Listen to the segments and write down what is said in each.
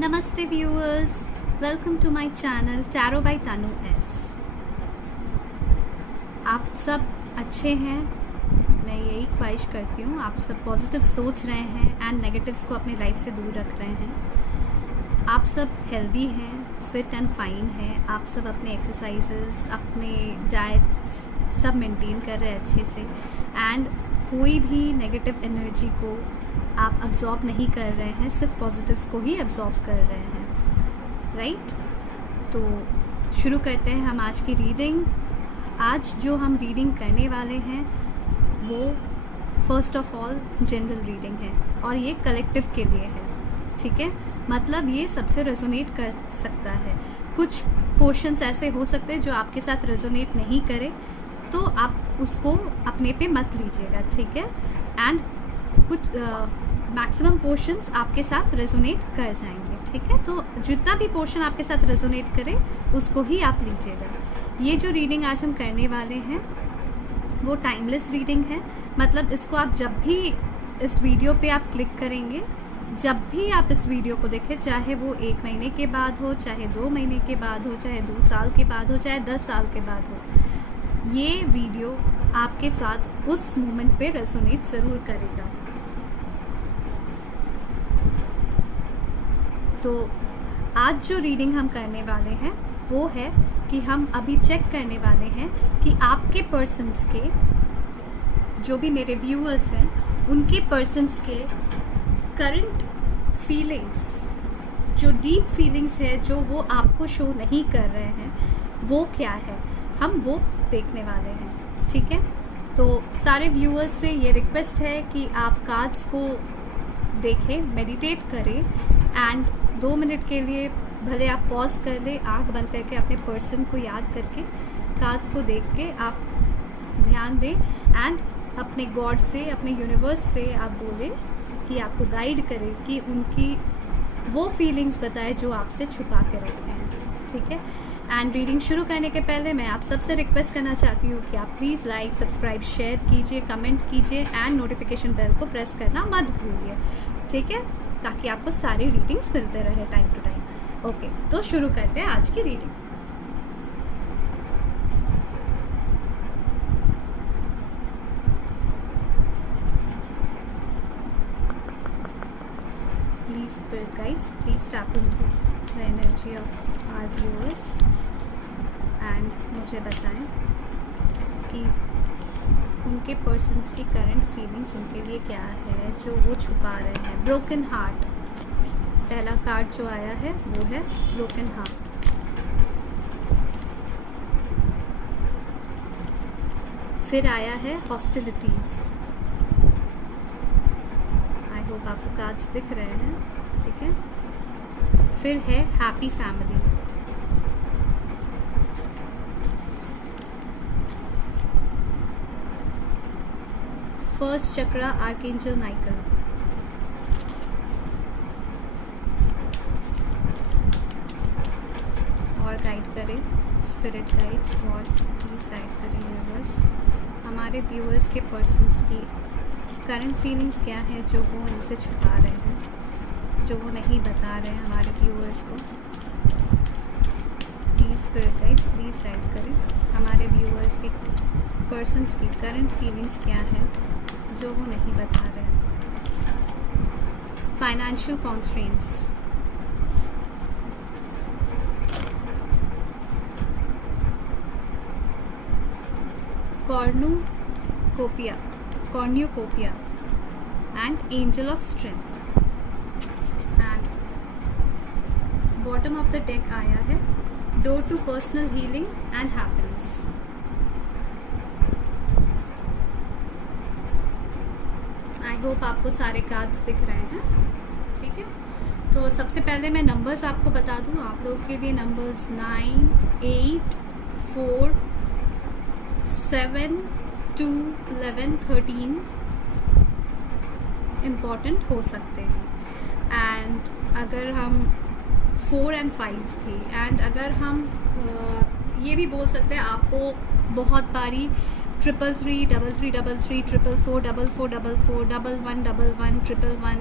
नमस्ते viewers, welcome to my channel tarot by Tanu S. आप सब अच्छे हैं, मैं यही ख्वाहिश करती हूँ। आप सब पॉजिटिव सोच रहे हैं एंड नेगेटिव्स को अपनी लाइफ से दूर रख रहे हैं। आप सब हेल्दी हैं, फिट एंड फाइन हैं। आप सब अपने एक्सरसाइजेस, अपने डाइट्स सब मेंटेन कर रहे हैं अच्छे से एंड कोई भी नेगेटिव एनर्जी को आप अब्जॉर्ब नहीं कर रहे हैं, सिर्फ पॉजिटिव्स को ही अब्जॉर्ब कर रहे हैं, राइट? तो शुरू करते हैं हम आज की रीडिंग। आज जो हम रीडिंग करने वाले हैं वो first of all general reading है और ये कलेक्टिव के लिए है, ठीक है? मतलब ये सबसे रेजोनेट कर सकता है। कुछ पोर्शंस ऐसे हो सकते हैं जो आपके साथ रेजोनेट नहीं करे, तो आप उसको अपने पे मत लीजिएगा, ठीक है? एंड कुछ मैक्सिमम पोर्शंस आपके साथ रेजोनेट कर जाएंगे, ठीक है? तो जितना भी पोर्शन आपके साथ रेजोनेट करे उसको ही आप लीजिएगा। ये जो रीडिंग आज हम करने वाले हैं वो टाइमलेस रीडिंग है। मतलब इसको आप जब भी इस वीडियो पे आप क्लिक करेंगे, जब भी आप इस वीडियो को देखें, चाहे वो 1 महीने के बाद हो, चाहे 2 महीने के बाद हो, चाहे 2 साल के बाद हो, चाहे 10 साल के बाद हो, ये वीडियो आपके साथ उस मोमेंट पे रेजोनेट ज़रूर करेगा। तो आज जो रीडिंग हम करने वाले हैं वो है कि हम अभी चेक करने वाले हैं कि आपके पर्सन्स के, जो भी मेरे व्यूअर्स हैं, उनके पर्सन्स के करंट फीलिंग्स, जो डीप फीलिंग्स है, जो वो आपको शो नहीं कर रहे हैं, वो क्या है, हम वो देखने वाले हैं, ठीक है? तो सारे व्यूअर्स से ये रिक्वेस्ट है कि आप कार्ड्स को देखें, मेडिटेट करें एंड 2 मिनट के लिए भले आप पॉज कर ले, आंख बंद करके अपने पर्सन को याद करके कार्ड्स को देख के आप ध्यान दें एंड अपने गॉड से, अपने यूनिवर्स से आप बोलें कि आपको गाइड करें, कि उनकी वो फीलिंग्स बताए जो आपसे छुपा के रखे हैं, ठीक है? एंड रीडिंग शुरू करने के पहले मैं आप सबसे रिक्वेस्ट करना चाहती हूँ कि आप प्लीज़ लाइक, सब्सक्राइब, शेयर कीजिए, कमेंट कीजिए एंड नोटिफिकेशन बेल को प्रेस करना मत भूलिए, ठीक है? ताकि आपको सारी रीडिंग्स मिलते रहे टाइम टू टाइम। ओके, तो शुरू करते हैं आज की reading. Please spirit guides, please tap into the energy of our viewers and मुझे बताएं कि उनके पर्सन्स की करंट फीलिंग्स उनके लिए क्या है जो वो छुपा रहे हैं। ब्रोकन हार्ट, पहला कार्ड जो आया है वो है ब्रोकन हार्ट। फिर आया है हॉस्टिलिटीज। आई होप आपको कार्ड्स दिख रहे हैं, ठीक है? फिर है हैप्पी फैमिली। फर्स्ट चक्रा आर्कएंजल माइकल। और गाइड करें spirit guides, God please guide करें यूनिवर्स, हमारे व्यूअर्स के पर्सन्स की करंट फीलिंग्स क्या है जो वो इनसे छुपा रहे हैं, जो वो नहीं बता रहे हैं हमारे व्यूअर्स को। Please spirit guides, please guide करें हमारे व्यूअर्स के पर्सन्स की करंट फीलिंग्स क्या है जो वो नहीं बता रहे हैं। Financial constraints, cornucopia and angel of strength. And bottom of the deck आया है door to personal healing and happiness. I hope आपको सारे कार्ड्स दिख रहे हैं, ठीक है? तो सबसे पहले मैं नंबर्स आपको बता दूं। आप लोगों के लिए नंबर्स 9, 8, 4, 7, 2, 11, 13 इम्पॉर्टेंट हो सकते हैं। एंड अगर हम 4 और 5 भी, एंड अगर हम ये भी बोल सकते हैं आपको बहुत बारी 3333333 44444 1111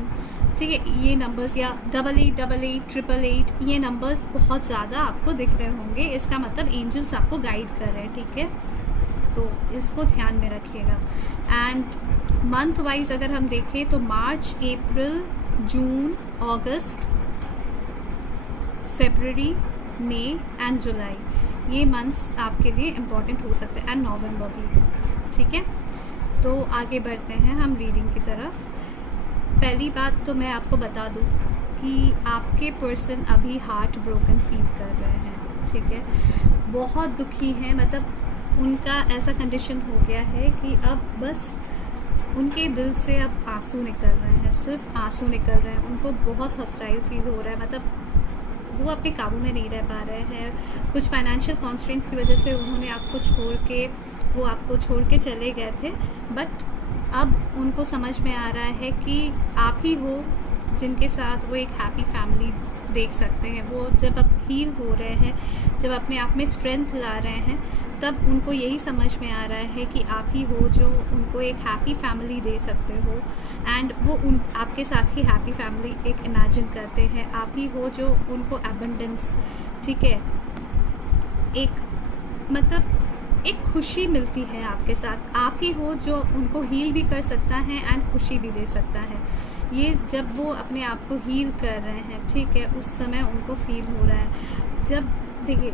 ठीक है, ये नंबर्स, या 888888 ये नंबर्स बहुत ज़्यादा आपको दिख रहे होंगे, इसका मतलब एंजल्स आपको गाइड कर रहे हैं, ठीक है। तो इसको ध्यान में रखिएगा। एंड मंथ वाइज अगर हम देखें तो मार्च, अप्रैल, जून, अगस्त, फरवरी, मई एंड जुलाई, ये मंथ्स आपके लिए इम्पॉर्टेंट हो सकते हैं, एंड नवंबर भी, ठीक है। तो आगे बढ़ते हैं हम रीडिंग की तरफ। पहली बात तो मैं आपको बता दूं कि आपके पर्सन अभी हार्ट ब्रोकन फील कर रहे हैं, ठीक है, बहुत दुखी हैं, मतलब उनका ऐसा कंडीशन हो गया है कि अब बस उनके दिल से अब आंसू निकल रहे हैं, सिर्फ आंसू निकल रहे हैं, उनको बहुत हॉस्टाइल फील हो रहा है, मतलब वो अपने काबू में नहीं रह पा रहे हैं। कुछ फाइनेंशियल कॉन्स्ट्रेंट्स की वजह से उन्होंने आपको छोड़ के चले गए थे, बट अब उनको समझ में आ रहा है कि आप ही हो जिनके साथ वो एक हैप्पी फैमिली देख सकते हैं। वो जब अब हील हो रहे हैं, जब अपने आप में स्ट्रेंथ ला रहे हैं, तब उनको यही समझ में आ रहा है कि आप ही हो जो उनको एक हैप्पी फैमिली दे सकते हो, एंड वो आपके साथ ही हैप्पी फैमिली एक इमेजिन करते हैं। आप ही हो जो उनको एबंडेंस, ठीक है, एक मतलब एक खुशी मिलती है आपके साथ। आप ही हो जो उनको हील भी कर सकता है एंड खुशी भी दे सकता है। ये जब वो अपने आप को हील कर रहे हैं, ठीक है, उस समय उनको फील हो रहा है। जब देखिए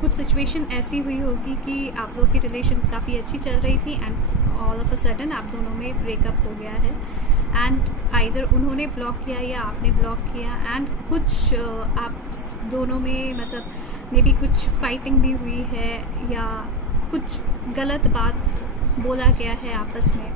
कुछ सिचुएशन ऐसी हुई होगी कि आप लोगों की रिलेशन काफ़ी अच्छी चल रही थी and all of a sudden आप दोनों में ब्रेकअप हो गया है, एंड आइदर उन्होंने ब्लॉक किया या आपने ब्लॉक किया, एंड कुछ आप दोनों में मतलब मे बी कुछ फाइटिंग भी हुई है, या कुछ गलत बात बोला गया है आपस में,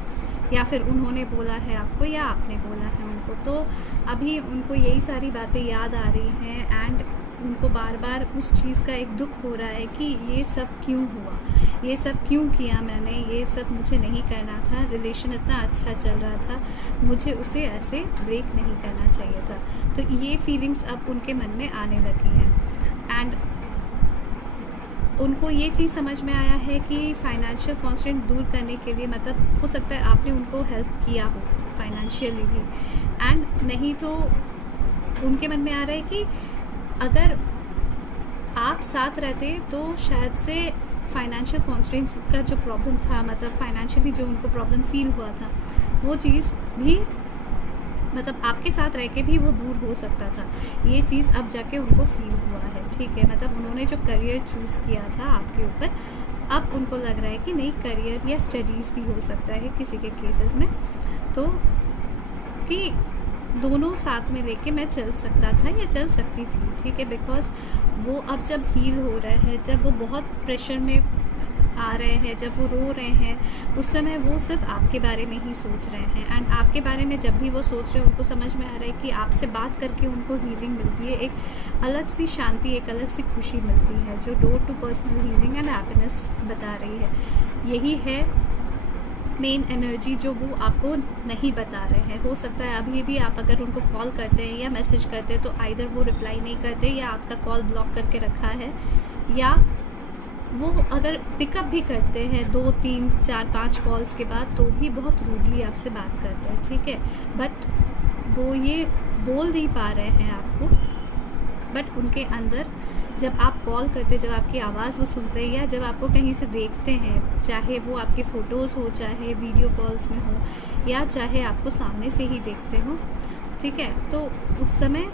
या फिर उन्होंने बोला है आपको या आपने बोला है उनको। तो अभी उनको यही सारी बातें याद आ रही हैं, एंड उनको बार बार उस चीज़ का एक दुख हो रहा है कि ये सब क्यों हुआ, ये सब क्यों किया मैंने, ये सब मुझे नहीं करना था, रिलेशन इतना अच्छा चल रहा था, मुझे उसे ऐसे ब्रेक नहीं करना चाहिए था। तो ये फीलिंग्स अब उनके मन में आने लगी हैं, एंड उनको ये चीज़ समझ में आया है कि फाइनेंशियल कॉन्स्टेंट दूर करने के लिए, मतलब हो सकता है आपने उनको हेल्प किया हो फाइनेंशियली भी, एंड नहीं तो उनके मन में आ रहा है कि अगर आप साथ रहते तो शायद से फाइनेंशियल कॉन्स्ट्रेंट्स का जो प्रॉब्लम था, मतलब फाइनेंशियली जो उनको प्रॉब्लम फील हुआ था, वो चीज़ भी मतलब आपके साथ रह के भी वो दूर हो सकता था। ये चीज़ अब जाके उनको फील हुआ है, ठीक है, मतलब उन्होंने जो करियर चूज़ किया था आपके ऊपर, अब उनको लग रहा है कि नहीं, करियर या स्टडीज़ भी हो सकता है किसी के केसेस में, तो कि दोनों साथ में लेके मैं चल सकता था या चल सकती थी, ठीक है, बिकॉज वो अब जब हील हो रहा है, जब वो बहुत प्रेशर में आ रहे हैं, जब वो रो रहे हैं, उस समय वो सिर्फ आपके बारे में ही सोच रहे हैं, एंड आपके बारे में जब भी वो सोच रहे हैं, उनको समझ में आ रहा है कि आपसे बात करके उनको हीलिंग मिलती है, एक अलग सी शांति, एक अलग सी खुशी मिलती है, जो door to personal healing and happiness बता रही है। यही है मेन एनर्जी जो वो आपको नहीं बता रहे हैं। हो सकता है अभी भी आप अगर उनको कॉल करते हैं या मैसेज करते हैं तो आइदर वो रिप्लाई नहीं करते, या आपका कॉल ब्लॉक करके रखा है, या वो अगर पिकअप भी करते हैं 2 3 4 5 कॉल्स के बाद तो भी बहुत रूडली आपसे बात करते हैं, ठीक है, बट वो ये बोल नहीं पा रहे हैं आपको, बट उनके अंदर जब आप कॉल करते, जब आपकी आवाज़ वो सुनते हैं, या जब आपको कहीं से देखते हैं, चाहे वो आपके फ़ोटोज़ हो, चाहे वीडियो कॉल्स में हो, या चाहे आपको सामने से ही देखते हो, ठीक है, तो उस समय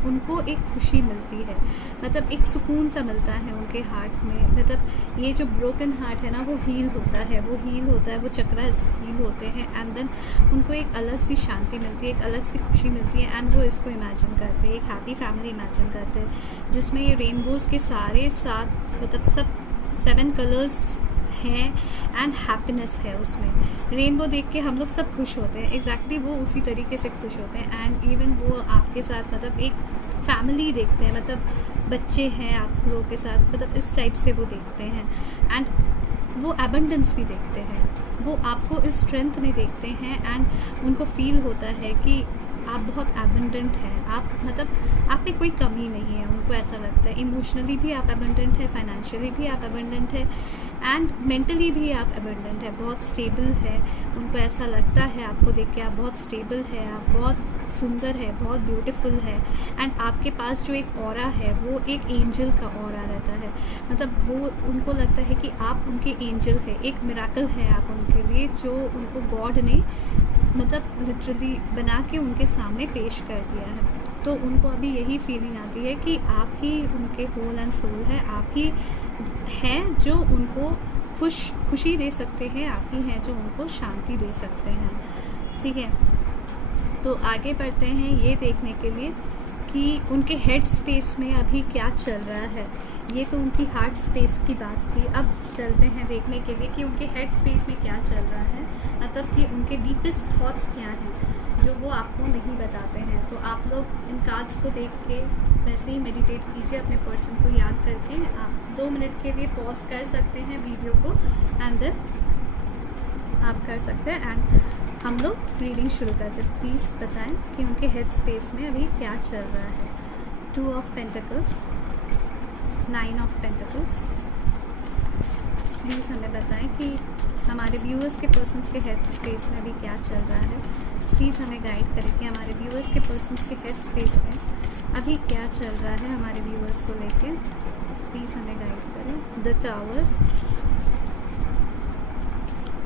उनको एक खुशी मिलती है, मतलब एक सुकून सा मिलता है उनके हार्ट में। मतलब ये जो ब्रोकन हार्ट है ना, वो हील होता है, वो चक्रास हील होते हैं, एंड देन उनको एक अलग सी शांति मिलती है, एक अलग सी खुशी मिलती है, एंड वो इसको इमेजिन करते हैं, एक हैप्पी फैमिली इमेजिन करते हैं, जिसमें ये रेनबोज़ के सारे साथ, मतलब सब 7 कलर्स हैं एंड हैप्पीनेस है उसमें। रेनबो देख के हम लोग सब खुश होते हैं, एग्जैक्टली वो उसी तरीके से खुश होते हैं, एंड इवन वो आपके साथ मतलब एक फैमिली देखते हैं, मतलब बच्चे हैं आप लोगों के साथ, मतलब इस टाइप से वो देखते हैं, एंड वो एबंडेंस भी देखते हैं, वो आपको इस स्ट्रेंथ में देखते हैं, एंड उनको फील होता है कि आप बहुत एबंडेंट हैं, आप मतलब आप में कोई कमी नहीं है, उनको ऐसा लगता है। इमोशनली भी आप एबंडेंट है, फाइनेंशियली भी आप एबंडेंट है, एंड मेंटली भी आप एबंडेंट है, बहुत स्टेबल है। उनको ऐसा लगता है आपको देख के आप बहुत स्टेबल है, आप बहुत सुंदर है, बहुत ब्यूटीफुल है, एंड आपके पास जो एक ऑरा है वो एक एंजल का ऑरा रहता है। मतलब वो उनको लगता है कि आप उनके एंजल है, एक मिराकल है आप उनके लिए, जो उनको गॉड ने मतलब लिटरली बना के उनके सामने पेश कर दिया है। तो उनको अभी यही फीलिंग आती है कि आप ही उनके होल एंड सोल है, आप ही हैं जो उनको खुशी दे सकते हैं, आप ही हैं जो उनको शांति दे सकते हैं। ठीक है, तो आगे बढ़ते हैं ये देखने के लिए कि उनके हेड स्पेस में अभी क्या चल रहा है। ये तो उनकी हार्ट स्पेस की बात थी। अब चलते हैं देखने के लिए कि उनके हेड स्पेस में क्या चल रहा है, मतलब कि उनके डीपेस्ट थॉट्स क्या हैं जो वो आपको नहीं बताते हैं। तो आप लोग इन कार्ड्स को देख के वैसे ही मेडिटेट कीजिए, अपने पर्सन को याद करके। आप 2 मिनट के लिए पॉज कर सकते हैं वीडियो को, एंड देन आप कर सकते हैं, एंड हम लोग रीडिंग शुरू करते हैं। प्लीज़ बताएं कि उनके हेड स्पेस में अभी क्या चल रहा है। 2 of pentacles, 9 of pentacles. Please हमें बताएं कि हमारे व्यूअर्स के पर्सन्स के हेड स्पेस में अभी क्या चल रहा है। प्लीज़ हमें गाइड करें कि हमारे व्यूअर्स के पर्सन्स के हेड स्पेस में अभी क्या चल रहा है हमारे व्यूअर्स को लेके। प्लीज़ हमें गाइड करें। द टावर,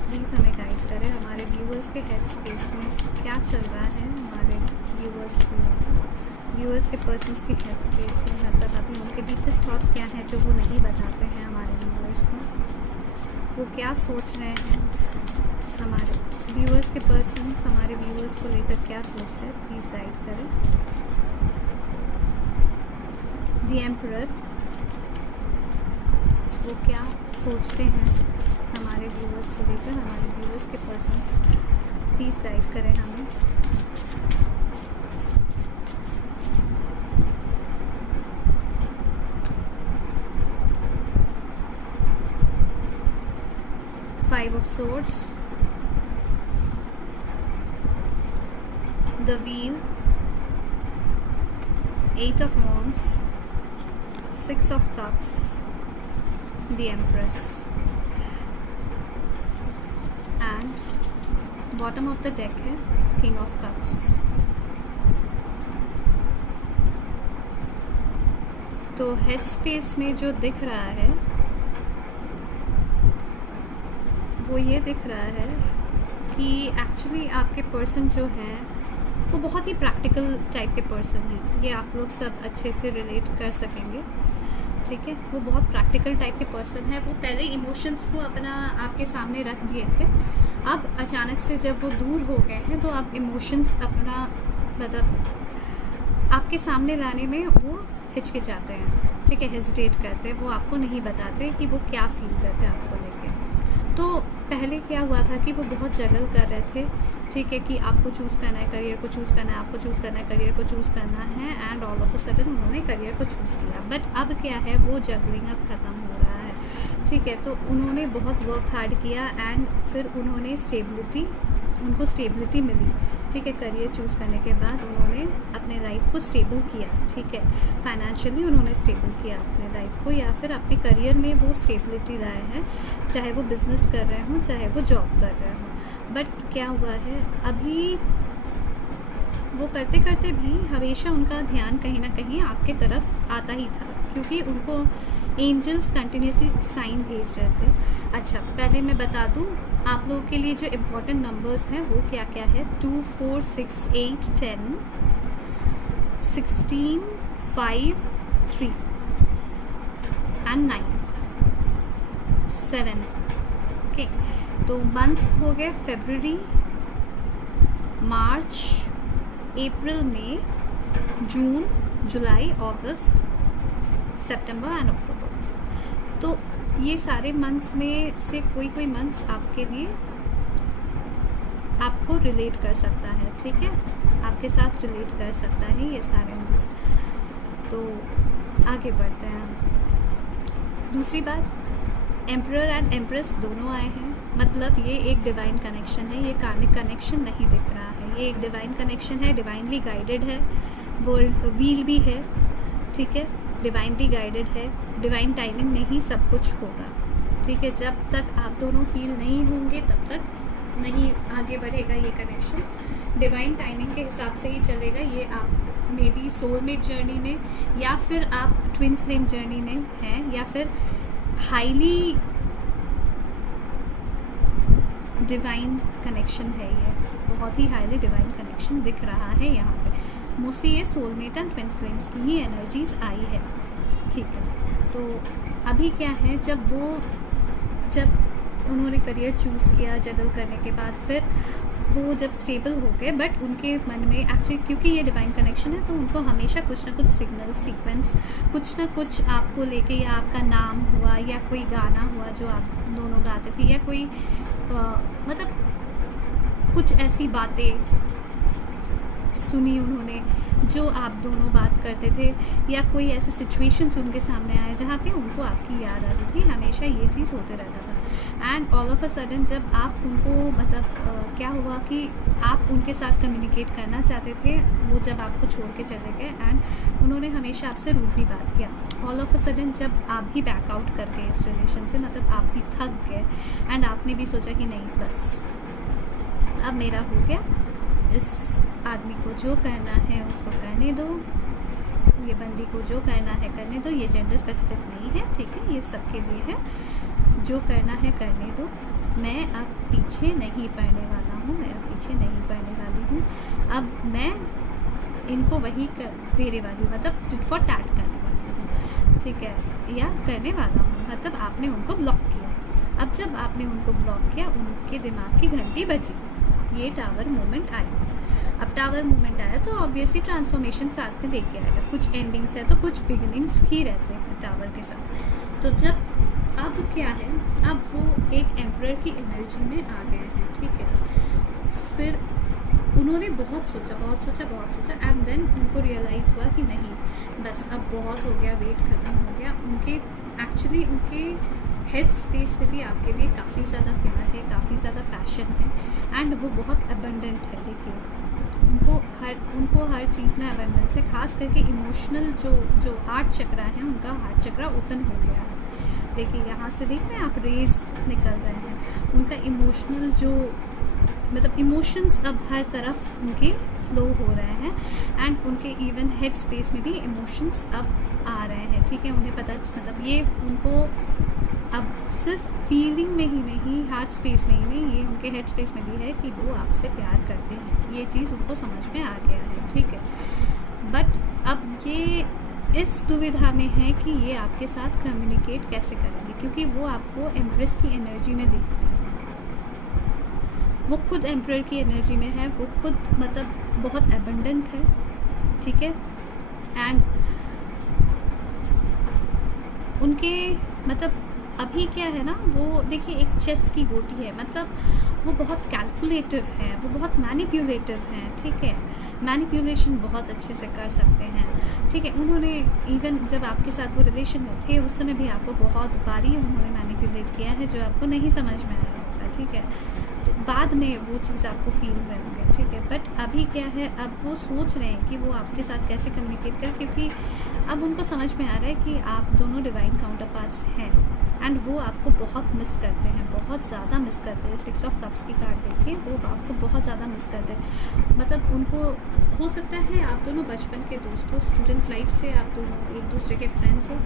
प्लीज़ हमें गाइड करें हमारे व्यूअर्स के हेड स्पेस में क्या चल रहा है हमारे व्यूअर्स को लेकर, व्यूअर्स के पर्सन्स के हेड स्पेस में। मतलब अभी उनके डीपेस्ट थॉट्स क्या हैं जो वो नहीं बताते हैं हमारे व्यूअर्स को। वो क्या सोच रहे हैं, हमारे व्यूअर्स के पर्सन्स हमारे व्यूअर्स को लेकर क्या सोच रहे हैं। प्लीज़ गाइड करें। द एम्परर, वो क्या सोचते हैं हमारे व्यूअर्स को लेकर, हमारे व्यूअर्स के पर्सन्स। प्लीज़ गाइड करें हमें। Five of Swords, the Wheel, 8 of Wands, 6 of Cups, the Empress, and bottom of the deck है King of Cups। तो हेड स्पेस में जो दिख रहा है वो ये दिख रहा है कि एक्चुअली आपके पर्सन जो हैं वो बहुत ही प्रैक्टिकल टाइप के पर्सन हैं। ये आप लोग सब अच्छे से रिलेट कर सकेंगे। ठीक है, वो बहुत प्रैक्टिकल टाइप के पर्सन है। वो पहले इमोशंस को अपना आपके सामने रख दिए थे, अब अचानक से जब वो दूर हो गए हैं तो आप इमोशंस अपना मतलब आपके सामने लाने में वो हिचकिचाते हैं। ठीक है, हेजिटेट करते हैं, वो आपको नहीं बताते कि वो क्या फील करते हैं आपको लेके। तो पहले क्या हुआ था कि वो बहुत जगल कर रहे थे। ठीक है, कि आपको चूज़ करना है, करियर को चूज़ करना है, आपको चूज़ करना है, करियर को चूज़ करना है, and all of a sudden उन्होंने करियर को चूज़ किया। बट अब क्या है, वो जगलिंग अब ख़त्म हो रहा है। ठीक है, तो उन्होंने बहुत वर्क हार्ड किया, एंड फिर उन्होंने उनको स्टेबिलिटी मिली। ठीक है, करियर चूज़ करने के बाद उन्होंने अपने लाइफ को स्टेबल किया। ठीक है, फाइनेंशियली उन्होंने स्टेबल किया अपने लाइफ को, या फिर अपने करियर में वो स्टेबिलिटी लाए हैं, चाहे वो बिज़नेस कर रहे हों, चाहे वो जॉब कर रहे हों। बट क्या हुआ है, अभी वो करते करते भी हमेशा उनका ध्यान कहीं ना कहीं आपके तरफ आता ही था, क्योंकि उनको एंजल्स कंटिन्यूसली साइन भेज रहे थे। अच्छा, पहले मैं बता दूं आप लोगों के लिए जो इम्पोर्टेंट नंबर्स हैं वो क्या क्या है। 2, 4, 6, 8, 10, 16, 5, 3 एंड 9, 7। ओके, तो मंथ्स हो गए फरवरी, मार्च, अप्रैल, मई, जून, जुलाई, अगस्त, सितंबर एंड अक्टूबर। तो ये सारे मंथ्स में से कोई मंथ्स आपके लिए आपको रिलेट कर सकता है। ठीक है, आपके साथ रिलेट कर सकता है ये सारे मंथ्स। तो आगे बढ़ते हैं। दूसरी बात, एम्परर एंड एम्प्रेस दोनों आए हैं। मतलब ये एक डिवाइन कनेक्शन है, ये कार्मिक कनेक्शन नहीं दिख रहा है। ये एक डिवाइन कनेक्शन है, डिवाइनली गाइडेड है, वर्ल्ड व्हील भी है, ठीक है, डिवाइनली गाइडेड है, डिवाइन टाइमिंग में ही सब कुछ होगा, ठीक है। जब तक आप दोनों हील नहीं होंगे तब तक नहीं आगे बढ़ेगा ये कनेक्शन। डिवाइन टाइमिंग के हिसाब से ही चलेगा ये। आप मे बी सोलमेट जर्नी में, या फिर आप ट्विन फ्लेम जर्नी में हैं, या फिर हाईली डिवाइन कनेक्शन है। ये बहुत ही हाईली डिवाइन कनेक्शन दिख रहा है यहाँ पे। मोस्टली ये सोलमेट एंड ट्विन फ्लेम्स की ही एनर्जीज आई है, ठीक है। तो अभी क्या है, जब उन्होंने करियर चूज़ किया जगल करने के बाद, फिर वो जब स्टेबल हो गए, बट उनके मन में एक्चुअली, क्योंकि ये डिवाइन कनेक्शन है, तो उनको हमेशा कुछ ना कुछ सिग्नल सीक्वेंस, कुछ ना कुछ आपको लेके, या आपका नाम हुआ, या कोई गाना हुआ जो आप दोनों गाते थे, या कोई मतलब कुछ ऐसी बातें सुनी उन्होंने जो आप दोनों बात करते थे, या कोई ऐसे सिचुएशंस उनके सामने आए जहाँ पे उनको आपकी याद आती थी। हमेशा ये चीज़ होते रहता था। And all of a sudden जब आप उनको मतलब क्या हुआ कि आप उनके साथ कम्युनिकेट करना चाहते थे, वो जब आपको छोड़ के चले गए, एंड उन्होंने हमेशा आपसे रूडली बात किया। ऑल ऑफ अ सडन जब आप भी बैकआउट कर गए इस रिलेशन से, मतलब आप भी थक गए, एंड आपने भी सोचा कि नहीं बस अब मेरा हो गया, इस आदमी को जो करना है उसको करने दो, ये बंदी को जो करना है करने दो। ये जेंडर स्पेसिफिक नहीं है, ठीक है, ये सबके लिए है। जो करना है करने दो, मैं अब पीछे नहीं पड़ने वाला हूँ, मैं अब पीछे नहीं पड़ने वाली हूँ। अब मैं इनको वही देने वाली हूँ, मतलब टिट फॉर टैट करने वाली हूँ, ठीक है, या करने वाला हूँ। मतलब आपने उनको ब्लॉक किया। अब जब आपने उनको ब्लॉक किया, उनके दिमाग की घंटी बजी, ये टावर मोमेंट आई। अब टावर मोमेंट आया तो ऑब्वियसली ट्रांसफॉर्मेशन साथ में लेके आएगा। कुछ एंडिंग्स है तो कुछ बिगिनिंग्स भी रहते हैं टावर के साथ। तो जब अब क्या है, अब वो एक एम्परर की एनर्जी में आ गए हैं, ठीक है। फिर उन्होंने बहुत सोचा, एंड देन उनको रियलाइज़ हुआ कि नहीं बस अब बहुत हो गया, वेट ख़त्म हो गया। उनके हेड स्पेस में भी आपके लिए काफ़ी ज़्यादा प्यार है, काफ़ी ज़्यादा पैशन है, एंड वो बहुत अबंडेंट है। देखिए उनको हर चीज़ में अबंडेंस है, खास करके इमोशनल जो हार्ट चक्रा है, उनका हार्ट चक्रा ओपन हो गया है। देखिए यहाँ से देख रहे हैं आप, रेज निकल रहे हैं। उनका इमोशनल जो मतलब इमोशंस अब हर तरफ उनके फ्लो हो रहे हैं, एंड उनके इवन हेड स्पेस में भी इमोशंस अब आ रहे हैं, ठीक है। उन्हें पता, मतलब ये उनको अब सिर्फ फीलिंग में ही नहीं, हार्ट स्पेस में ही नहीं, ये उनके हेड स्पेस में भी है कि वो आपसे प्यार करते हैं। ये चीज़ उनको समझ में आ गया है, ठीक है। बट अब ये इस दुविधा में है कि ये आपके साथ कम्युनिकेट कैसे करेंगे, क्योंकि वो आपको एम्प्रेस की एनर्जी में देख रहे हैं। वो खुद एम्परर की एनर्जी में है, वो खुद मतलब बहुत एबंडेंट है, ठीक है। एंड उनके मतलब अभी क्या है ना, वो देखिए एक चेस की गोटी है, मतलब वो बहुत कैलकुलेटिव है, वो बहुत मैनिपुलेटिव हैं, ठीक है। मैनिपुलेशन बहुत अच्छे से कर सकते हैं, ठीक है। उन्होंने इवन जब आपके साथ वो रिलेशन में थे उस समय भी आपको बहुत बारी उन्होंने मैनिपुलेट किया है, जो आपको नहीं समझ में आया होगा, ठीक है। तो बाद में वो चीज़ आपको फील हुए होंगे, ठीक है। बट अभी क्या है, अब वो सोच रहे हैं कि वो आपके साथ कैसे कम्युनिकेट करें, क्योंकि अब उनको समझ में आ रहा है कि आप दोनों डिवाइन काउंटर पार्ट्स हैं, एंड वो आपको बहुत मिस करते हैं, बहुत ज़्यादा मिस करते हैं। 6 ऑफ कप्स की कार्ड देखिए, वो आपको बहुत ज़्यादा मिस करते हैं। मतलब उनको हो सकता है आप दोनों बचपन के दोस्त हो, स्टूडेंट लाइफ से आप दोनों एक दूसरे के फ्रेंड्स हो,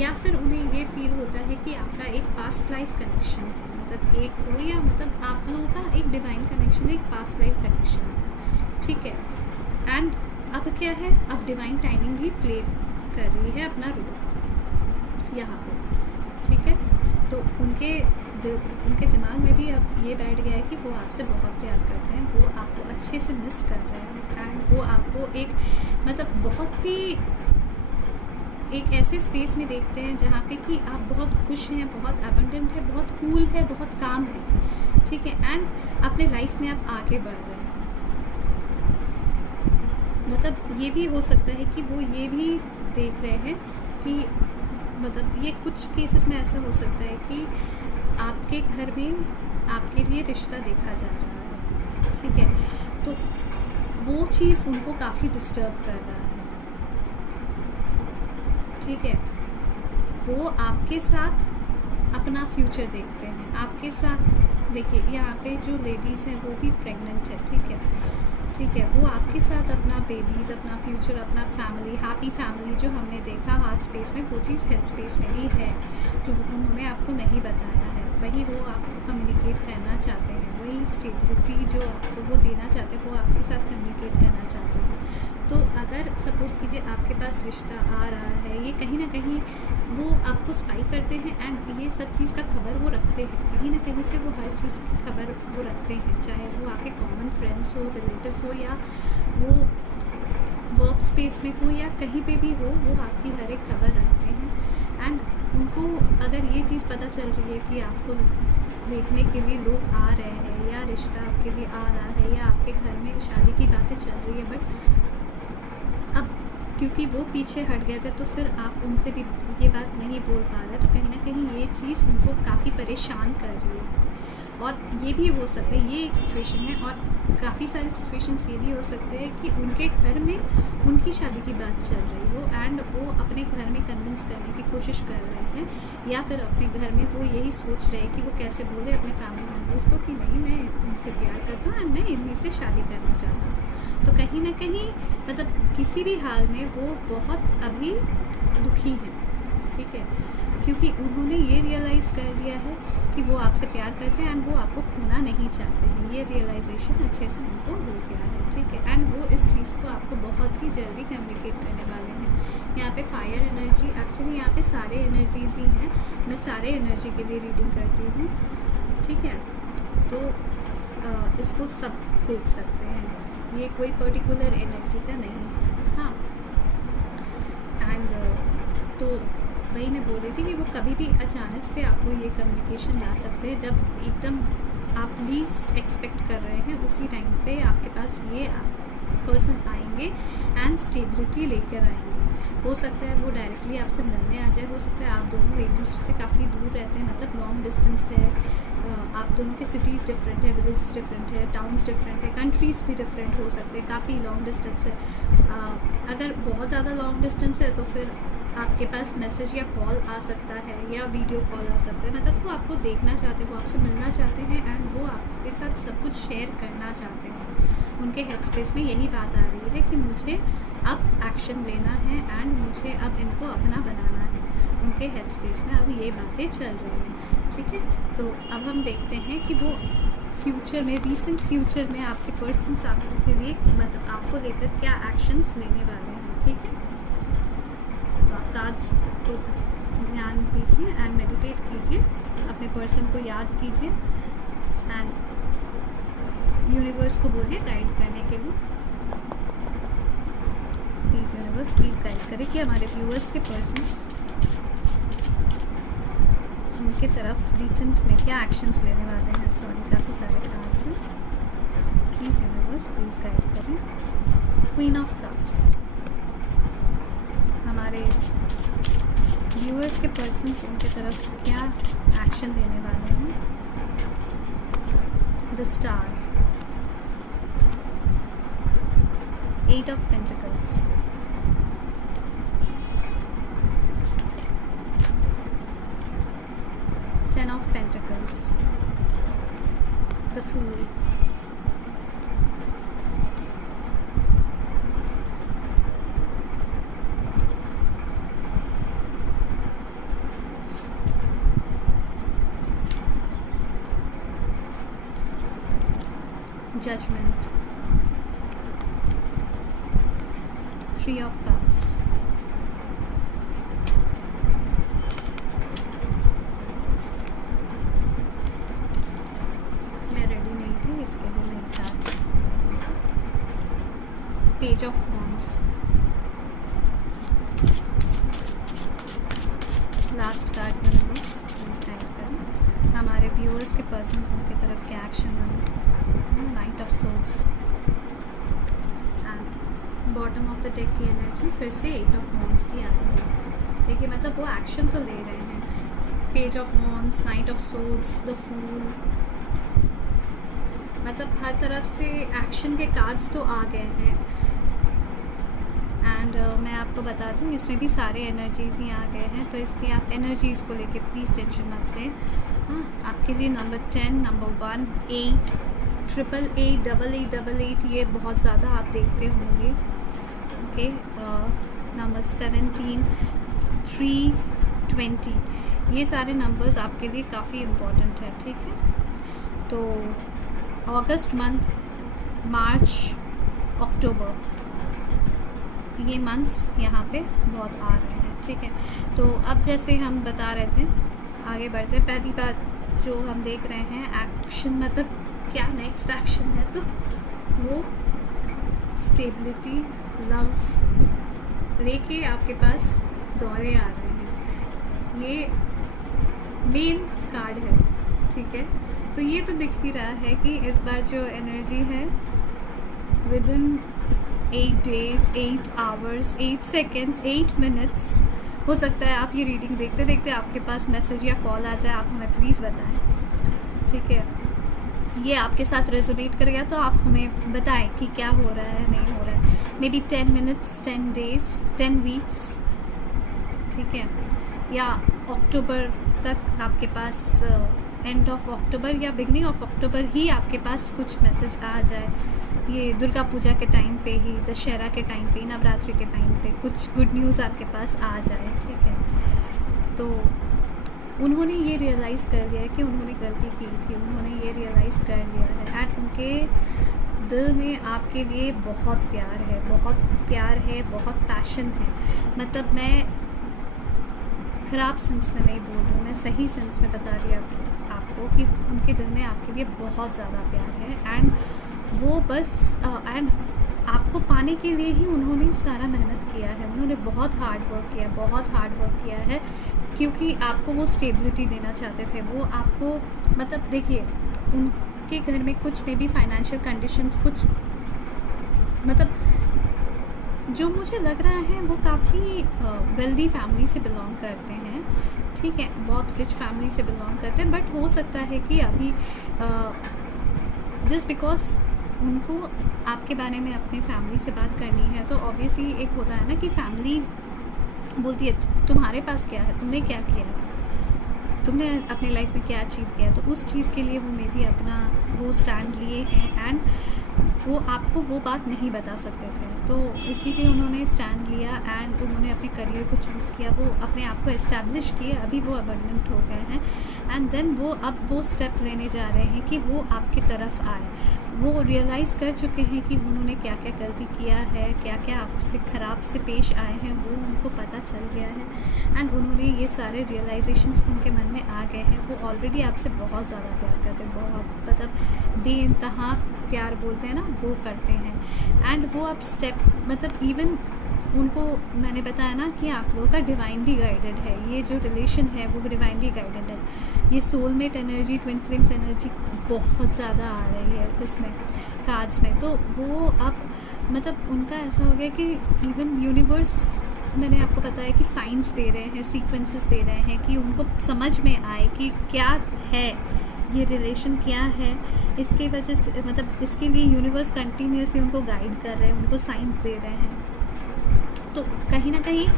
या फिर उन्हें ये फील होता है कि आपका एक पास्ट लाइफ कनेक्शन है, मतलब एक हो, या मतलब आप लोगों का एक डिवाइन कनेक्शन है, एक पास्ट लाइफ कनेक्शन है, ठीक है। एंड अब क्या है, अब डिवाइन टाइमिंग भी प्ले कर रही है अपना रोल यहाँ पे, ठीक है। तो उनके दिमाग में भी अब ये बैठ गया है कि वो आपसे बहुत प्यार करते हैं, वो आपको अच्छे से मिस कर रहे हैं, एंड वो आपको एक मतलब बहुत ही एक ऐसे स्पेस में देखते हैं जहाँ पे कि आप बहुत खुश हैं, बहुत एबंडेंट है, बहुत कूल है, बहुत काम है, ठीक है। एंड अपने लाइफ में आप आगे बढ़ रहे हैं। मतलब ये भी हो सकता है कि वो ये भी देख रहे हैं कि मतलब ये कुछ केसेस में ऐसा हो सकता है कि आपके घर में आपके लिए रिश्ता देखा जा रहा है, ठीक है। तो वो चीज़ उनको काफ़ी डिस्टर्ब कर रहा है, ठीक है। वो आपके साथ अपना फ्यूचर देखते हैं, आपके साथ। देखिए यहाँ पे जो लेडीज़ हैं वो भी प्रेग्नेंट है, ठीक है, ठीक है। वो आपके साथ अपना बेबीज़, अपना फ्यूचर, अपना फैमिली, हैप्पी फैमिली जो हमने देखा हार्ट स्पेस में, वो चीज़ हेड स्पेस में भी है, जो उन्होंने आपको नहीं बताया है। वही वो आपको कम्युनिकेट करना चाहते हैं, वही स्टेबिलिटी जो आपको वो देना चाहते हैं, वो आपके साथ कम्युनिकेट करना चाहते हैं। तो अगर सपोज़ कीजिए आपके पास रिश्ता आ रहा है, ये कहीं ना कहीं वो आपको स्पाई करते हैं, एंड ये सब चीज़ का खबर वो रखते हैं, कहीं ना कहीं से वो हर चीज़ की खबर वो रखते हैं, चाहे वो आपके कॉमन फ्रेंड्स हो, रिलेटिव्स हो, या वो वर्क स्पेस में हो, या कहीं पे भी हो, वो आपकी हर एक खबर रखते हैं। एंड उनको अगर ये चीज़ पता चल रही है कि आपको देखने के लिए लोग आ रहे हैं, या रिश्ता आपके लिए आ रहा है, या आपके घर में शादी की बातें चल रही है, बट अब क्योंकि वो पीछे हट गए थे, तो फिर आप उनसे भी ये बात नहीं बोल पा रहे, तो कहीं ना कहीं ये चीज़ उनको काफ़ी परेशान कर रही है। और ये भी हो सकता है, ये एक सिचुएशन है, और काफ़ी सारी सिचुएशंस ये भी हो सकते हैं कि उनके घर में उनकी शादी की बात चल रही हो, एंड वो अपने घर में कन्विंस करने की कोशिश कर रहे हैं, या फिर अपने घर में वो यही सोच रहे हैं कि वो कैसे बोले अपने फैमिली मेम्बर्स को कि नहीं, मैं इनसे प्यार करता हूँ एंड मैं इन्हीं से शादी करना चाहता हूँ। तो कहीं ना कहीं मतलब किसी भी हाल में वो बहुत अभी दुखी हैं, ठीक है, क्योंकि उन्होंने ये रियलाइज़ कर लिया है कि वो आपसे प्यार करते हैं एंड वो आपको खोना नहीं चाहते हैं। ये रियलाइजेशन अच्छे से उनको हो गया है, ठीक है। एंड वो इस चीज़ को आपको बहुत ही जल्दी कम्युनिकेट करने वाले हैं। यहाँ पे फायर एनर्जी, एक्चुअली यहाँ पे सारे एनर्जीज ही हैं, मैं सारे एनर्जी के लिए रीडिंग करती हूँ, ठीक है। तो इसको सब देख सकते हैं, ये कोई पर्टिकुलर एनर्जी का नहीं है, हाँ। एंड तो वही मैं बोल रही थी कि वो कभी भी अचानक से आपको ये कम्युनिकेशन ला सकते हैं, जब एकदम आप लीस्ट एक्सपेक्ट कर रहे हैं, उसी टाइम पे आपके पास ये पर्सन आएंगे एंड स्टेबिलिटी लेकर आएंगे। हो सकता है वो डायरेक्टली आपसे मिलने आ जाए, हो सकता है आप दोनों एक दूसरे से काफ़ी दूर रहते हैं, मतलब लॉन्ग डिस्टेंस है, आप दोनों के सिटीज़ डिफरेंट है, विलेजेस डिफरेंट है, टाउन्स डिफरेंट है, कंट्रीज़ भी डिफरेंट हो सकते हैं, काफ़ी लॉन्ग डिस्टेंस है। अगर बहुत ज़्यादा लॉन्ग डिस्टेंस है तो फिर आपके पास मैसेज या कॉल आ सकता है, या वीडियो कॉल आ सकता है, मतलब वो आपको देखना चाहते हैं, वो आपसे मिलना चाहते हैं, एंड वो आपके साथ सब कुछ शेयर करना चाहते हैं। उनके हेड स्पेस में यही बात आ रही है कि मुझे अब एक्शन लेना है एंड मुझे अब इनको अपना बनाना है। उनके हेड स्पेस में अब ये बातें चल रही हैं, ठीक है। तो अब हम देखते हैं कि वो फ्यूचर में, रीसेंट फ्यूचर में आपके पर्सन्स आपके लिए, मतलब आपको लेकर क्या एक्शंस लेने वाले हैं, ठीक है। तो आप कार्ड्स को ध्यान दीजिए एंड मेडिटेट कीजिए, अपने पर्सन को याद कीजिए एंड यूनिवर्स को बोलिए गाइड करने के लिए। प्लीज़ यूनिवर्स प्लीज़ गाइड करें कि हमारे व्यूअर्स के पर्सन्स उनके तरफ रिसेंट में क्या एक्शंस लेने वाले हैं। सॉरी, काफ़ी सारे कार्ड्स हैं। प्लीज़ यूनिवर्स प्लीज़ गाइड करें। क्वीन ऑफ कप्स, हमारे व्यूअर्स के पर्सन्स उनके तरफ क्या एक्शन लेने वाले हैं। The star, eight of pentacles, ten of pentacles, the fool, judgment, three of cups, मैं रेडी नहीं थी इसके लिए नहीं cards, page of wands, last card universe please guide करें हमारे व्यूअर्स के पर्सन्स उनके तरफ क्या एक्शन है। Night of swords and bottom of the deck की एनर्जी फिर से एट ऑफ वॉन्ड्स की आ रही है। देखिए मतलब वो एक्शन तो ले रहे हैं। Page of wands, knight of swords, the fool, मतलब हर तरफ से एक्शन के कार्ड्स तो आ गए हैं। एंड मैं आपको बता दूँ इसमें भी सारे एनर्जीज़ ही आ गए हैं, तो इसलिए आप एनर्जीज़ को लेके प्लीज़ टेंशन मत लें। हाँ, आपके लिए नंबर 10, नंबर 1, 8, 888, 8888 ये बहुत ज़्यादा आप देखते होंगे। ओके, नंबर 17, 320 ये सारे नंबर्स आपके लिए काफ़ी इम्पोर्टेंट है, ठीक है। तो अगस्त मंथ, मार्च, अक्टूबर ये मंथ्स यहाँ पे बहुत आ रहे हैं, ठीक है। तो अब जैसे हम बता रहे थे, आगे बढ़ते, पहली बात जो हम देख रहे हैं एक्शन, मतलब क्या नेक्स्ट एक्शन है, तो वो स्टेबिलिटी, लव लेके आपके पास दौरे आ रहे हैं। ये मेन कार्ड है, ठीक है। तो ये तो दिख ही रहा है कि इस बार जो एनर्जी है with in 8 days, 8 hours, 8 seconds, 8 minutes, हो सकता है आप ये रीडिंग देखते देखते आपके पास मैसेज या कॉल आ जाए, आप हमें प्लीज़ बताएं, ठीक है। ये आपके साथ रेजोनेट करेगा तो आप हमें बताएं कि क्या हो रहा है, नहीं हो रहा है। May be 10 minutes, 10 days, 10 weeks, ठीक है, या अक्टूबर तक आपके पास, एंड ऑफ अक्टूबर या बिगनिंग ऑफ अक्टूबर ही आपके पास कुछ मैसेज आ जाए। ये दुर्गा पूजा के टाइम पे ही, दशहरा के टाइम पे, नवरात्रि के टाइम पे कुछ गुड न्यूज़ आपके पास आ जाए, ठीक है। तो उन्होंने ये रियलाइज़ कर लिया है कि उन्होंने गलती की थी, उन्होंने ये रियलाइज़ कर लिया है एंड उनके दिल में आपके लिए बहुत प्यार है, बहुत प्यार है, बहुत पैशन है। मतलब मैं ख़राब सेंस में नहीं बोल रही हूँ, मैं सही सेंस में बता रही हूँ आपको कि उनके दिल में आपके लिए बहुत ज़्यादा प्यार है एंड वो बस एंड आपको पाने के लिए ही उन्होंने सारा मेहनत किया है, उन्होंने बहुत हार्ड वर्क किया, बहुत हार्ड वर्क किया है, क्योंकि आपको वो स्टेबिलिटी देना चाहते थे। वो आपको, मतलब देखिए, उनके घर में कुछ में भी फाइनेंशियल कंडीशंस कुछ, मतलब जो मुझे लग रहा है वो काफ़ी वेल्दी फैमिली से बिलोंग करते हैं, ठीक है, बहुत रिच फैमिली से बिलोंग करते हैं। बट हो सकता है कि अभी जस्ट बिकॉज उनको आपके बारे में अपनी फैमिली से बात करनी है, तो ऑब्वियसली एक होता है ना कि फैमिली बोलती है तुम्हारे पास क्या है, तुमने क्या किया है, तुमने अपनी लाइफ में क्या अचीव किया है। तो उस चीज़ के लिए वो मे भी अपना वो स्टैंड लिए हैं एंड वो आपको वो बात नहीं बता सकते थे, तो इसीलिए उन्होंने स्टैंड लिया एंड उन्होंने अपने करियर को चूज़ किया, वो अपने आप को इस्टेब्लिश किए, अभी वो अबंडेंट हो गए हैं एंड देन वो अब वो स्टेप लेने जा रहे हैं कि वो आपकी तरफ आए। वो रियलाइज़ कर चुके हैं कि उन्होंने क्या क्या गलती किया है, क्या क्या आपसे ख़राब से पेश आए हैं, वो उनको पता चल गया है एंड उन्होंने ये सारे रियलाइजेशंस उनके मन में आ गए हैं। वो ऑलरेडी आपसे बहुत ज़्यादा प्यार करते हैं, बहुत, मतलब बेइंतहा प्यार बोलते हैं ना, वो करते हैं एंड वो अब स्टेप, मतलब इवन उनको मैंने बताया ना कि आप लोगों का डिवाइनली गाइडेड है, ये जो रिलेशन है वो डिवाइनली गाइडेड है। ये soulmate energy, twin flames energy बहुत ज़्यादा आ रही है इसमें कार्ड्स में। तो वो अब, मतलब उनका ऐसा हो गया कि इवन यूनिवर्स, मैंने आपको बताया कि साइंस दे रहे हैं, सीक्वेंसेस दे रहे हैं कि उनको समझ में आए कि क्या है ये रिलेशन, क्या है, इसकी वजह से, मतलब इसके लिए यूनिवर्स कंटिन्यूसली उनको गाइड कर रहे हैं, उनको साइंस दे रहे हैं। तो कहीं ना कहीं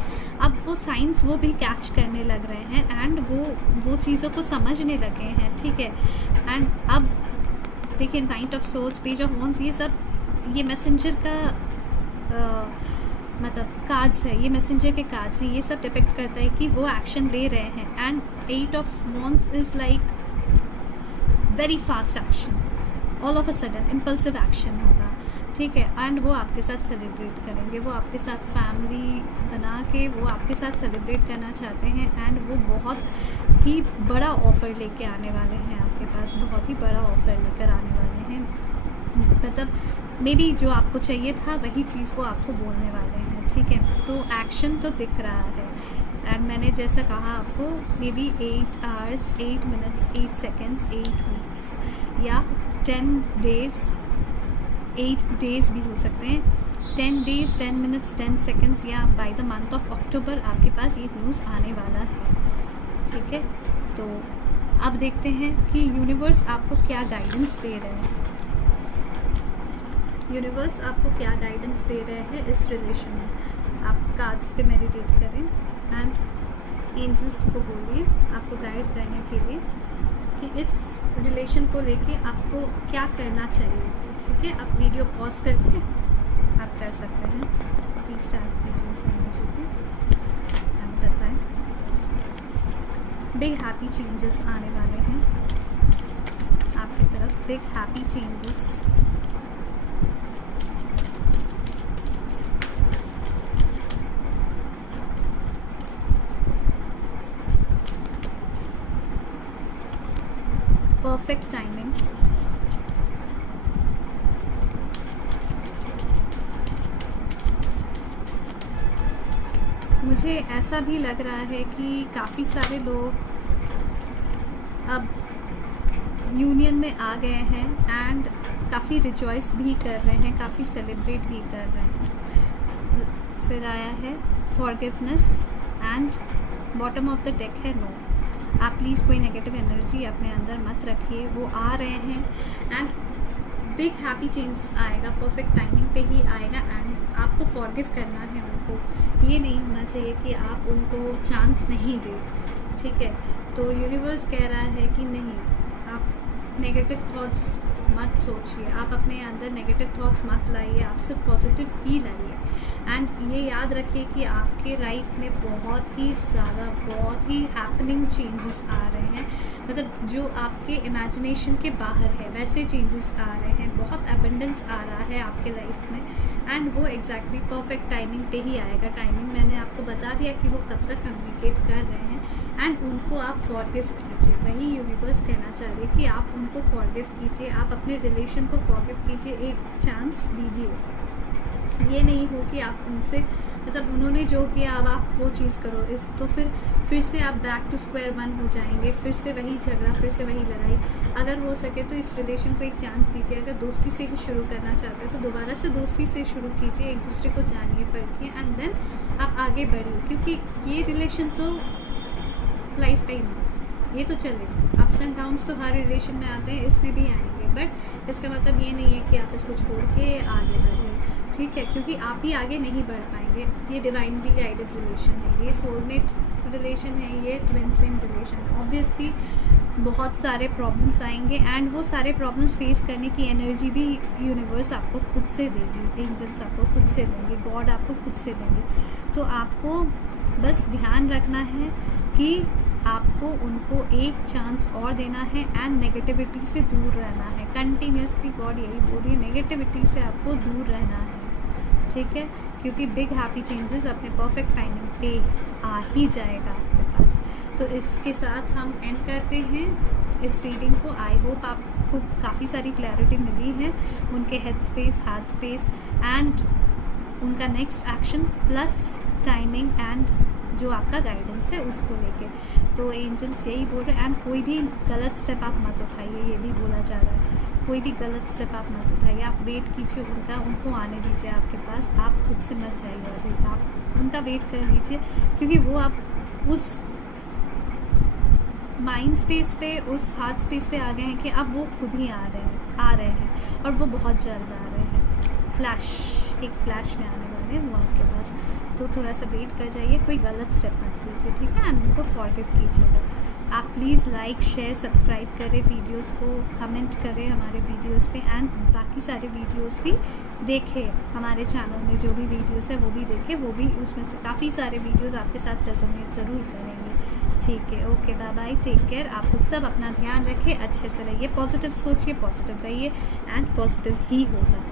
अब वो साइंस वो भी कैच करने लग रहे हैं एंड वो चीज़ों को समझने लगे हैं, ठीक है। एंड अब देखिए, knight of souls, page of wands, ये सब ये मैसेंजर का मतलब कार्ड्स है, ये मैसेंजर के कार्ड्स हैं, ये सब डिपेक्ट करता है कि वो एक्शन ले रहे हैं and 8 of wands is like very fast action, all of a sudden impulsive action होगा, ठीक है। एंड वो आपके साथ सेलिब्रेट करेंगे, वो आपके साथ फैमिली बना के वो आपके साथ सेलिब्रेट करना चाहते हैं एंड वो बहुत ही बड़ा ऑफ़र लेके आने वाले हैं आपके पास, बहुत ही बड़ा ऑफ़र लेकर आने वाले हैं। मतलब मे बी जो आपको चाहिए था वही चीज़ वो आपको बोलने वाले हैं, ठीक है। तो एक्शन तो दिख रहा है एंड मैंने जैसा कहा आपको, may be 8 hours, 8 minutes, 8 seconds, 8 weeks या 10 days, 8 days भी हो सकते हैं। 10 days, 10 minutes, 10 seconds या by the month of October आपके पास ये न्यूज़ आने वाला है, ठीक है। तो अब देखते हैं कि यूनिवर्स आपको क्या गाइडेंस दे रहे हैं। यूनिवर्स आपको क्या गाइडेंस दे रहे हैं इस रिलेशन में। आप कार्ड्स पे मेडिटेट करें एंड एंजल्स को बोलिए आपको गाइड करने के लिए कि इस रिलेशन को लेके आपको क्या करना चाहिए। ठीक है, आप वीडियो पॉज करके आप कर सकते हैं। प्लीज़ स्टार्ट कीजिए इस एनर्जी को एंड बताएं। बिग हैप्पी चेंजेस आने वाले हैं आपकी तरफ, big happy changes. Perfect timing, मुझे ऐसा भी लग रहा है कि काफ़ी सारे लोग अब यूनियन में आ गए हैं एंड काफ़ी रिजॉइस भी कर रहे हैं, काफ़ी सेलिब्रेट भी कर रहे हैं। फिर आया है forgiveness and bottom of the deck है नो। आप प्लीज़ कोई नेगेटिव एनर्जी अपने अंदर मत रखिए, वो आ रहे हैं एंड बिग हैप्पी चेंजेस आएगा, परफेक्ट टाइमिंग पे ही आएगा एंड आपको फॉरगिव करना है उनको। ये नहीं होना चाहिए कि आप उनको चांस नहीं दें। ठीक है, तो यूनिवर्स कह रहा है कि नहीं, आप नेगेटिव थॉट्स मत सोचिए, आप अपने अंदर नेगेटिव थॉट्स मत लाइए, आप सिर्फ पॉजिटिव ही लाइए। एंड ये याद रखिए कि आपके लाइफ में बहुत ही ज़्यादा, बहुत ही हैपनिंग चेंजेस आ रहे हैं, मतलब जो आपके इमेजिनेशन के बाहर है वैसे चेंजेस आ रहे हैं। बहुत एबंडेंस आ रहा है आपके लाइफ में एंड वो एग्जैक्टली परफेक्ट टाइमिंग पे ही आएगा। टाइमिंग मैंने आपको बता दिया कि वो कब तक कम्युनिकेट कर रहे हैं एंड उनको आप फॉरगिव कीजिए। वही यूनिवर्स कहना चाह रही है कि आप उनको फॉरगिव कीजिए, आप अपने रिलेशन को फॉरगिव कीजिए, एक चांस दीजिए। ये नहीं हो कि आप उनसे, मतलब उन्होंने जो किया अब आप वो चीज़ करो, इस तो फिर से आप बैक टू स्क्वायर वन हो जाएंगे, फिर से वही झगड़ा, फिर से वही लड़ाई। अगर हो सके तो इस रिलेशन को एक चांस दीजिए। अगर दोस्ती से ही शुरू करना चाहते हैं तो दोबारा से दोस्ती से शुरू कीजिए, एक दूसरे को जानिए, परखिए एंड देन आप आगे बढ़िए, क्योंकि ये रिलेशन तो लाइफ टाइम है, ये तो चलेगा। अप्स एंड डाउन्स तो हर रिलेशन में आते हैं, इसमें भी आएंगे, बट इसका मतलब ये नहीं है कि आप इसको छोड़ के आगे बढ़ें। ठीक है, क्योंकि आप ही आगे नहीं बढ़ पाएंगे। ये डिवाइनली गाइडेड रिलेशन है, ये सोलमेट रिलेशन है, ये ट्विन फ्लेम रिलेशन है। ऑब्वियसली बहुत सारे प्रॉब्लम्स आएंगे एंड वो सारे प्रॉब्लम्स फेस करने की एनर्जी भी यूनिवर्स आपको खुद से देगी, एंजल्स आपको खुद से देंगे, गॉड आपको खुद से देंगे। तो आपको बस ध्यान रखना है कि आपको उनको एक चांस और देना है एंड नेगेटिविटी से दूर रहना है। कंटिन्यूसली गॉड यही बोल रही है, नेगेटिविटी से आपको दूर रहना है। ठीक है, क्योंकि बिग हैप्पी चेंजेस अपने परफेक्ट टाइमिंग पे आ ही जाएगा आपके पास। तो इसके साथ हम एंड करते हैं इस रीडिंग को। आई होप आपको काफ़ी सारी क्लैरिटी मिली है उनके head space, heart space and उनका next action plus timing and जो आपका गाइडेंस है उसको लेके। तो एंजल्स यही बोल रहे हैं एंड कोई भी गलत स्टेप आप मत उठाइए, ये भी बोला जा रहा है। कोई भी गलत स्टेप आप मत उठाइए, आप वेट कीजिए उनको आने दीजिए आपके पास, आप खुद से मत जाइए। अभी आप उनका वेट कर लीजिए, क्योंकि वो आप उस माइंड स्पेस पे, उस हार्ट स्पेस पे आ गए हैं कि अब वो खुद ही आ रहे हैं और वो बहुत जल्द आ रहे हैं। एक फ्लैश में आने वाले हैं वो आपके पास। तो थोड़ा सा वेट कर जाइए, कोई गलत स्टेप मत लीजिए। ठीक है, एंड उनको फॉरगिव कीजिएगा। आप प्लीज़ लाइक, शेयर, सब्सक्राइब करें, वीडियोस को कमेंट करें हमारे वीडियोस पे एंड बाकी सारे वीडियोस भी देखें। हमारे चैनल में जो भी वीडियोस है वो भी देखें, वो भी उसमें से काफ़ी सारे वीडियोस आपके साथ रेजोनेट ज़रूर करेंगे। ठीक है, okay, bye bye, take care. आप लोग सब अपना ध्यान रखें, अच्छे से रहिए, पॉजिटिव सोचिए, पॉजिटिव रहिए एंड पॉजिटिव ही होगा।